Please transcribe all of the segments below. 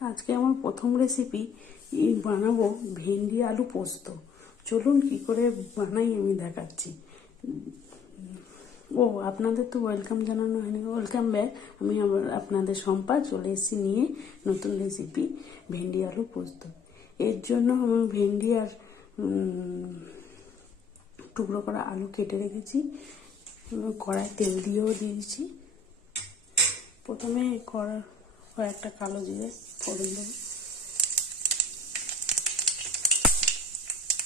আজকে আমার প্রথম রেসিপি বানাবো ভেন্ডি আলু পোস্ত। চলুন কি করে বানাই আমি দেখাচ্ছি। আপনাদের তো ওয়েলকাম জানানো হয়নি, ওয়েলকাম ব্যাক। আমি আবার আপনাদের সম্পা চলে এসেছি নিয়ে নতুন রেসিপি ভেন্ডি আলু পোস্ত। এর জন্য আমি ভেন্ডি আর টুকরো করা আলু কেটে রেখেছি, কড়াই তেল দিয়েও দিয়েছি। প্রথমে কয়েকটা কালো জিরে ফোড়ন দেবো,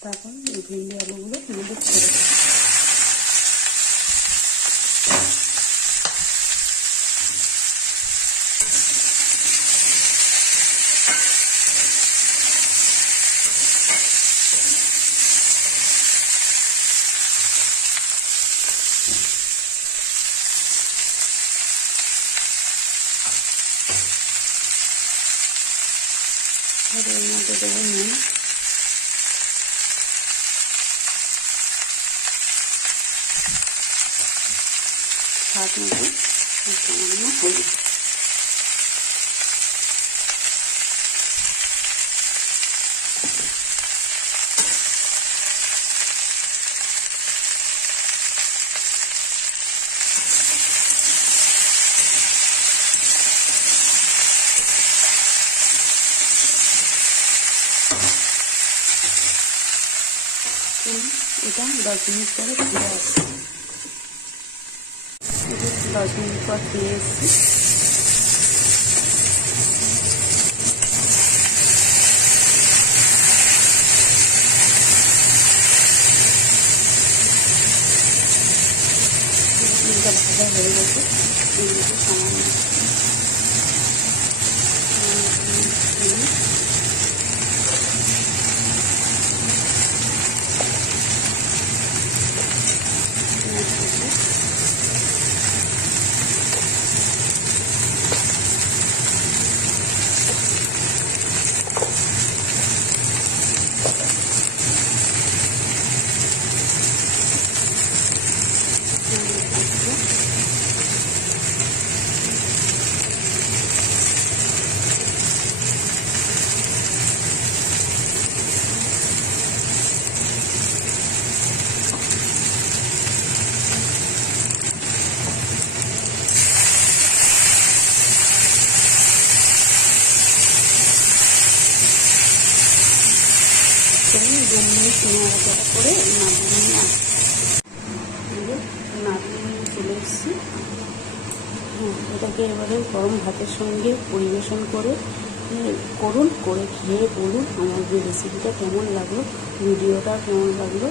তারপর এই ভেন্ডি আলুগুলো মধ্যে ছেড়ে দেবো। আর এর মধ্যে দেবো নুন, স্বাদ মতো সামান্য হলুদ। এটা 10 মিনিট পরে ফিরে আসবে। 10 মিনিট পর ফিরে এসেছি। ভাজা হয়ে গেছে, সামান্য নাড়াচাড়া করে নামিয়ে নিয়ে চলে এসেছি। এটাকে এবারে গরম ভাতের সঙ্গে পরিবেশন করুন, করে খেয়ে বলুন আমার যে রেসিপিটা কেমন লাগলো, ভিডিওটা কেমন লাগলো।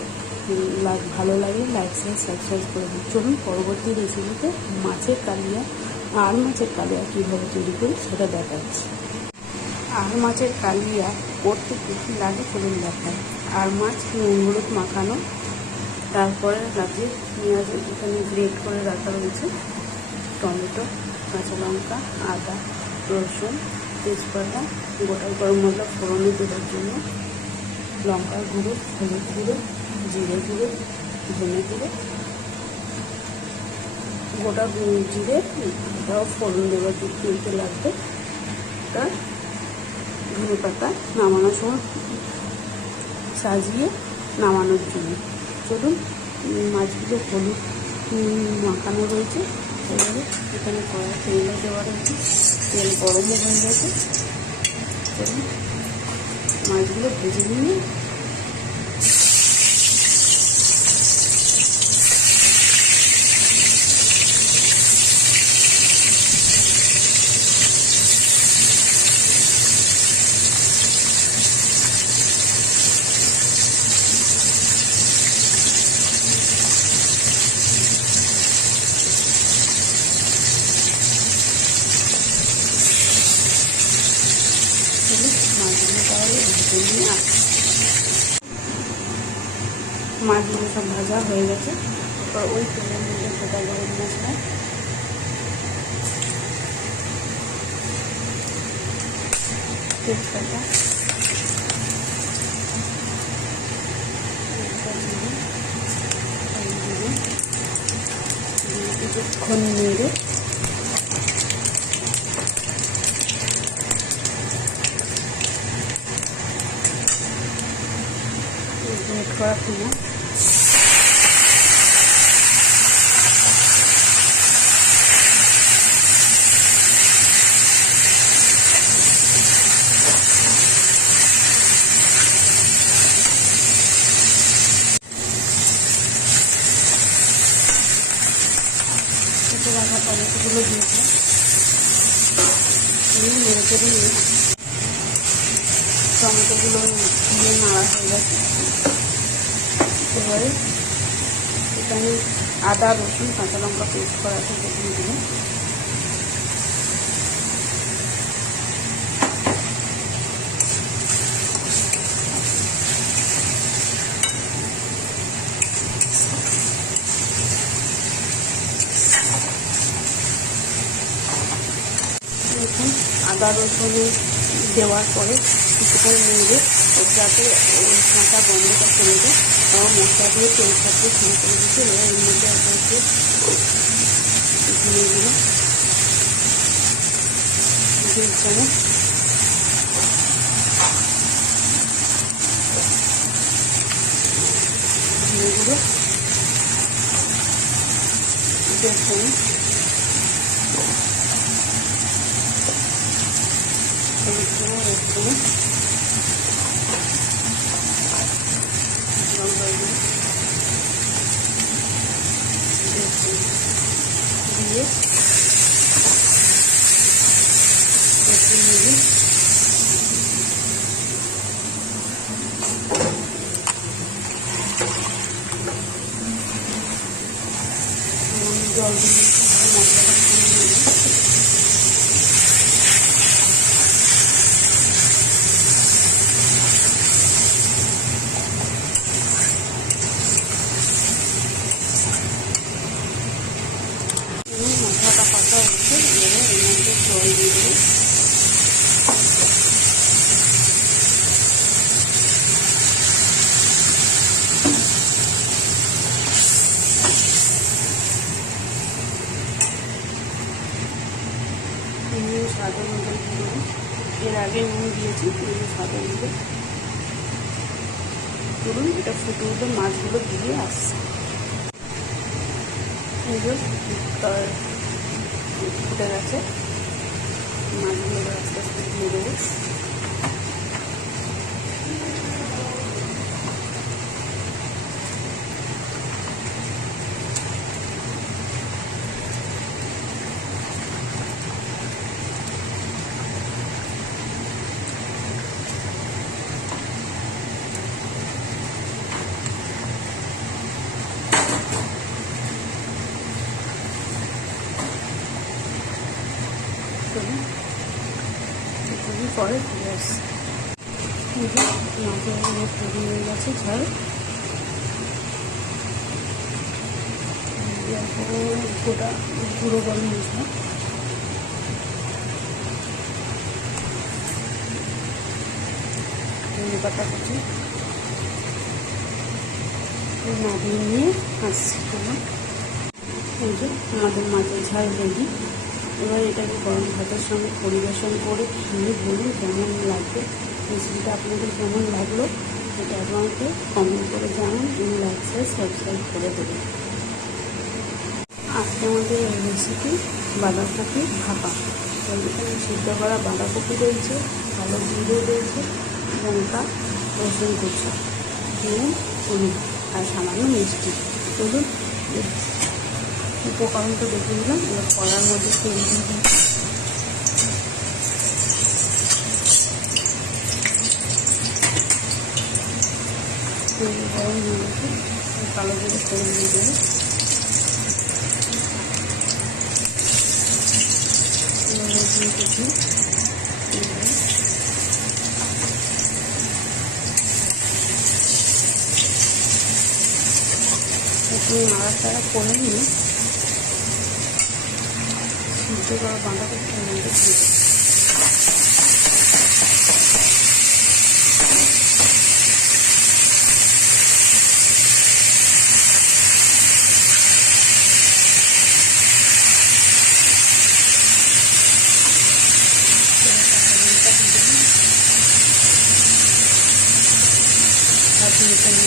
ভালো লাগলে লাইক শেয়ার সাবস্ক্রাইব করে দিন। চলুন পরবর্তী রেসিপিতে মাছের কালিয়া কীভাবে তৈরি করি সেটা দেখাচ্ছি। আর মাছের কালিয়া করতে কী কী লাগে চলুন দেখাই। আর মাছ নুন হলুদ মাখানো, তারপরে রাতে পেঁয়াজ এখানে গ্রেট করে রাখা রয়েছে, টমেটো, কাঁচা লঙ্কা, আদা, রসুন, তেজপাতা, গোটা গরম মশলা ফোড়নে দেওয়ার জন্য, লঙ্কা গুঁড়ো, হলুদ গুঁড়ো, জিরে গুঁড়ো, ধনে গুঁড়ো, গোটা জিরে এটাও ফোড়ন দেওয়ার দিতে লাগবে, তার ধনে পাতা নামানোর সময় সাজিয়ে নামানোর জন্য। চলুন মাছগুলো হলুদ মাখানো রয়েছে, এবারে এখানে কড়াই তেল দেওয়া রয়েছে, তেল গরমও হয়ে গেছে। চলুন মাছগুলো ভেজে নিয়ে মাছগুলো সব ভাজা হয়ে গেছে। এরপর ওই তেলের মধ্যে গোটা গরম মশলা, তেজপাতা, কিছুক্ষণ নেড়ে করা পেঁয়াজ, রাখা টমেটোগুলো দিয়ে নেড়ে চেড়ে নিয়ে টমেটোগুলো দিয়ে নাড়া হয়ে গেছে। এবারে এখানে আদা রসুন কাঁচা লঙ্কা পেস্ট করা আছে দিয়ে দিলাম। দেখুন আদা রসুন দেওয়ার পরে কিছুক্ষণ নেড়ে যাতে কাঁচা গন্ধটা চলে যায় এবং মশলা দিয়ে তেল থাকতে শুরু করে দিচ্ছে। এবার এর মধ্যে আপনাকে দিয়ে দিলাম 2 চামচ জিরে গুঁড়ো, 1.5 চামচ হলুদ গুঁড়ো, 1 চামচ লঙ্কা গুঁড়ো, 1 চামচ দিয়ে একটু নেড়ে জল দিয়ে মশলাটা কমিয়ে নেব। মশলাটা কষা হচ্ছে, এবার এর মধ্যে জল দিয়ে দেবো। নুন স্বাদ অনুযায়ী দিয়ে দেবো। এর আগে নুন দিয়েছি, স্বাদ অনুযায়ী ধরুন এটা ফুটে উঠে মাছগুলো দিয়ে আসছে। ফুটে গেছে, মাছগুলো আস্তে আস্তে দিয়ে দেবো। কিছুদিন পরে ফিরে আসছে। মাছের তৈরি হয়ে গেছে ঝাল। গোটা গুঁড়ো গরম মশলা, ধনে পাতা কুচি নামিয়ে নিয়ে আসছি। এই যে আমাদের মাছের ঝাল রেডি। এবার এটাকে গরম ভাতের সঙ্গে পরিবেশন করে খেয়ে বলুন কেমন লাগবে, রেসিপিটা আপনাদের কেমন লাগলো এটা আমাকে কমেন্ট করে জানান এবং লাইক শেয়ার সাবস্ক্রাইব করে দেবেন। আজকে আমাদের এই রেসিপি বাঁধাকপি ভাপা। এখানে সিদ্ধ করা বাঁধাকপি রয়েছে, কালো জিরে রয়েছে, লঙ্কা, রসুন কুচি, নুন, হলুদ আর সামান্য মিষ্টি। চলুন উপকরণটা দেখে নিলাম। এবার কড়ার মধ্যে তেল দিয়ে দিই। তেল গরম হয়ে গেছে, কালো জিরে ফোড়ন দিয়ে দেবো। রসুন কুচি একটু নাড়াচাড়া করে নিয়ে সিদ্ধ করা বাঁধাকপির মধ্যে দিয়ে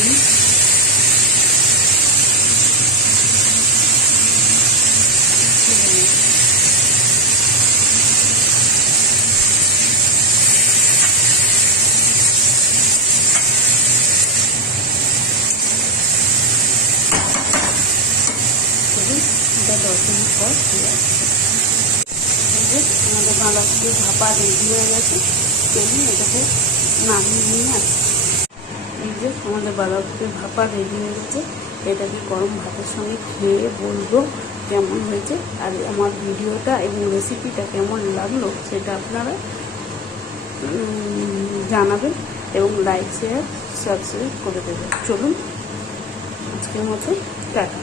নিয়ে বাঁধাকপির ভাপা রেডি হয়ে গেছে। চলুন এটাকে নামিয়ে নিয়ে আসি। এই যে আমাদের বাঁধাকপির ভাপা রেডি হয়ে গেছে। এটাকে গরম ভাতের সঙ্গে খেয়ে বলবো কেমন হয়েছে, আর আমার ভিডিওটা এবং রেসিপিটা কেমন লাগলো সেটা আপনারা জানাবেন এবং লাইক শেয়ার সাবস্ক্রাইব করে দেবেন। চলুন আজকের মতো টাটা।